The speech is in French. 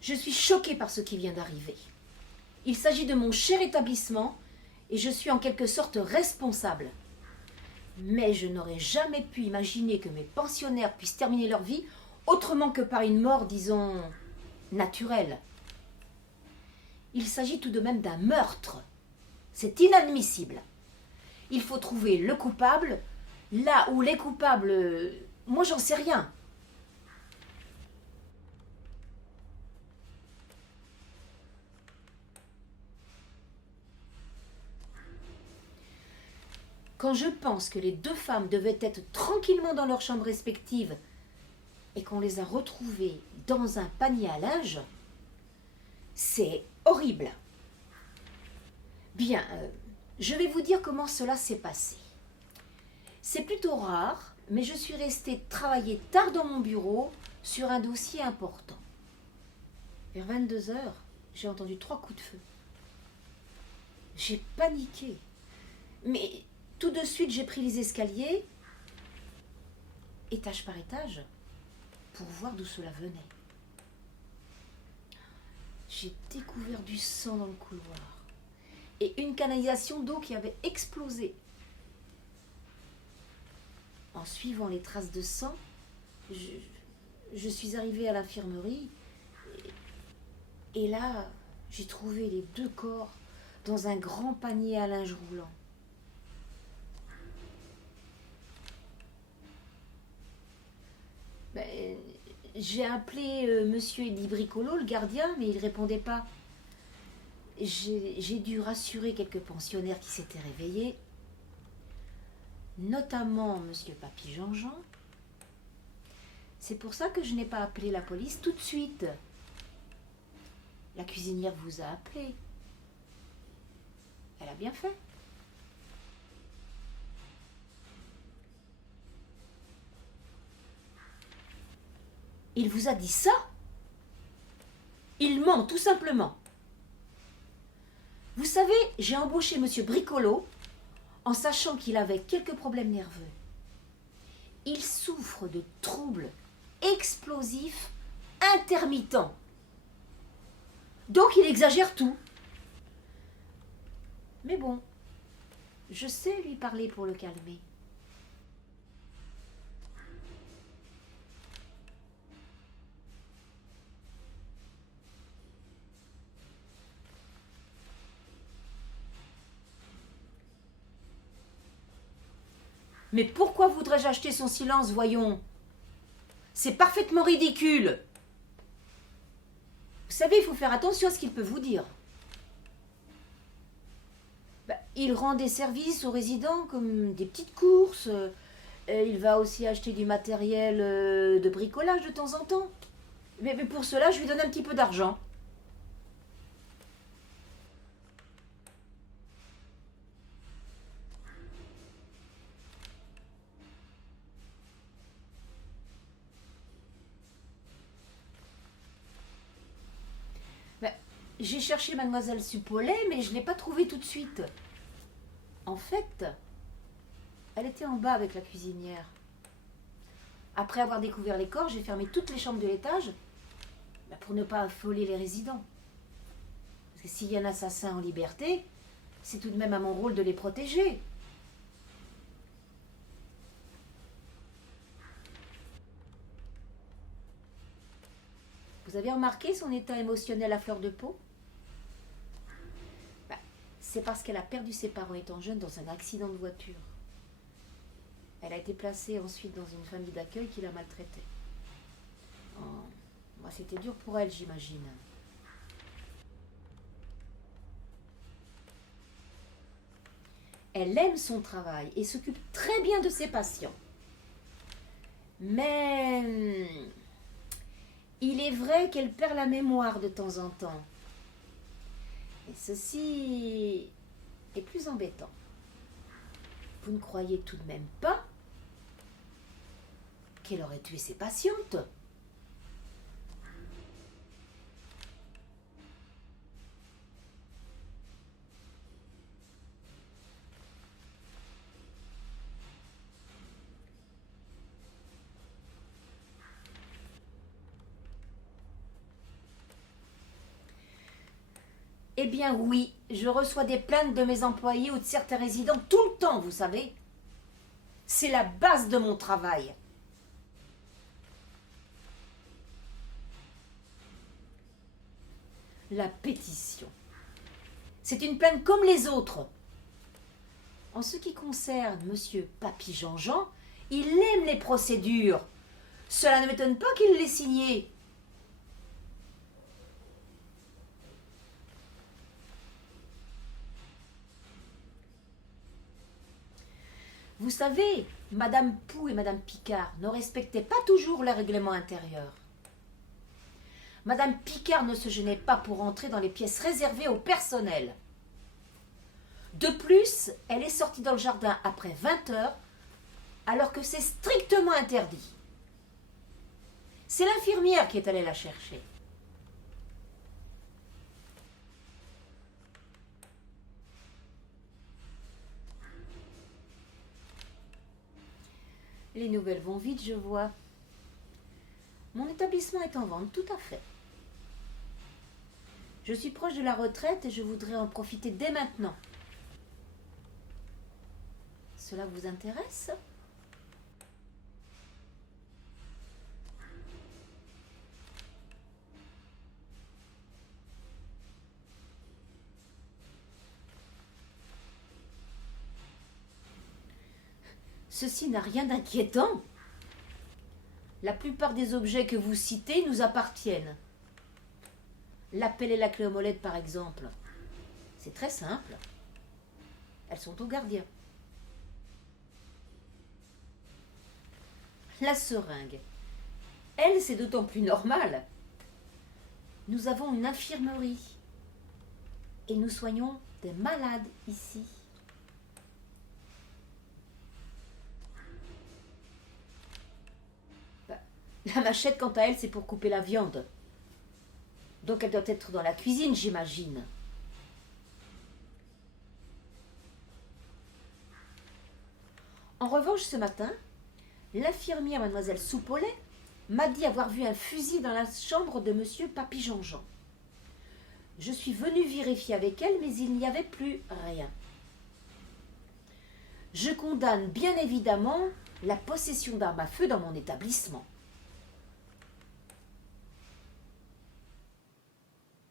Je suis choquée par ce qui vient d'arriver. Il s'agit de mon cher établissement et je suis en quelque sorte responsable. Mais je n'aurais jamais pu imaginer que mes pensionnaires puissent terminer leur vie autrement que par une mort, disons, naturelle. Il s'agit tout de même d'un meurtre. C'est inadmissible. Il faut trouver le coupable, là où les coupables... Moi, j'en sais rien. Quand je pense que les deux femmes devaient être tranquillement dans leurs chambres respectives et qu'on les a retrouvées dans un panier à linge, c'est horrible. Bien, je vais vous dire comment cela s'est passé. C'est plutôt rare, mais je suis restée travailler tard dans mon bureau sur un dossier important. Vers 22 heures, j'ai entendu 3 coups de feu. J'ai paniqué. Mais tout de suite, j'ai pris les escaliers, étage par étage, pour voir d'où cela venait. J'ai découvert du sang dans le couloir et une canalisation d'eau qui avait explosé. En suivant les traces de sang, je suis arrivée à l'infirmerie et là, j'ai trouvé les 2 corps dans un grand panier à linge roulant. Ben, j'ai appelé Monsieur Eddie Bricolo, le gardien, mais il ne répondait pas. J'ai dû rassurer quelques pensionnaires qui s'étaient réveillés, notamment Monsieur Papy Jean-Jean. C'est pour ça que je n'ai pas appelé la police tout de suite. La cuisinière vous a appelé. Elle a bien fait. Il vous a dit ça? Il ment, tout simplement. Vous savez, j'ai embauché Monsieur Bricolo en sachant qu'il avait quelques problèmes nerveux. Il souffre de troubles explosifs intermittents. Donc il exagère tout. Mais bon, je sais lui parler pour le calmer. Mais pourquoi voudrais-je acheter son silence, voyons? C'est parfaitement ridicule. Vous savez, il faut faire attention à ce qu'il peut vous dire. Il rend des services aux résidents comme des petites courses. Il va aussi acheter du matériel de bricolage de temps en temps. Mais pour cela, je lui donne un petit peu d'argent. J'ai cherché Mademoiselle Suppolet, mais je ne l'ai pas trouvée tout de suite. En fait, elle était en bas avec la cuisinière. Après avoir découvert les corps, j'ai fermé toutes les chambres de l'étage pour ne pas affoler les résidents. Parce que s'il y a un assassin en liberté, c'est tout de même à mon rôle de les protéger. Vous avez remarqué son état émotionnel à fleur de peau? C'est parce qu'elle a perdu ses parents étant jeune dans un accident de voiture. Elle a été placée ensuite dans une famille d'accueil qui l'a maltraitée. C'était dur pour elle, j'imagine. Elle aime son travail et s'occupe très bien de ses patients. Mais il est vrai qu'elle perd la mémoire de temps en temps. Et ceci est plus embêtant. Vous ne croyez tout de même pas qu'elle aurait tué ses patientes? Eh bien oui, je reçois des plaintes de mes employés ou de certains résidents tout le temps, vous savez. C'est la base de mon travail. La pétition. C'est une plainte comme les autres. En ce qui concerne monsieur Papy Jean-Jean, il aime les procédures. Cela ne m'étonne pas qu'il l'ait signée. Vous savez, Madame Pou et Madame Picard ne respectaient pas toujours le règlement intérieur. Madame Picard ne se gênait pas pour entrer dans les pièces réservées au personnel. De plus, elle est sortie dans le jardin après 20 heures, alors que c'est strictement interdit. C'est l'infirmière qui est allée la chercher. Les nouvelles vont vite, je vois. Mon établissement est en vente, tout à fait. Je suis proche de la retraite et je voudrais en profiter dès maintenant. Cela vous intéresse ? Ceci n'a rien d'inquiétant. La plupart des objets que vous citez nous appartiennent. La pelle et la clé aux molettes, par exemple. C'est très simple. Elles sont au gardien. La seringue. Elle, c'est d'autant plus normal. Nous avons une infirmerie. Et nous soignons des malades ici. La machette, quant à elle, c'est pour couper la viande. Donc elle doit être dans la cuisine, j'imagine. En revanche, ce matin, l'infirmière mademoiselle Soupollet m'a dit avoir vu un fusil dans la chambre de monsieur Papy Jean-Jean. Je suis venue vérifier avec elle, mais il n'y avait plus rien. Je condamne bien évidemment la possession d'armes à feu dans mon établissement.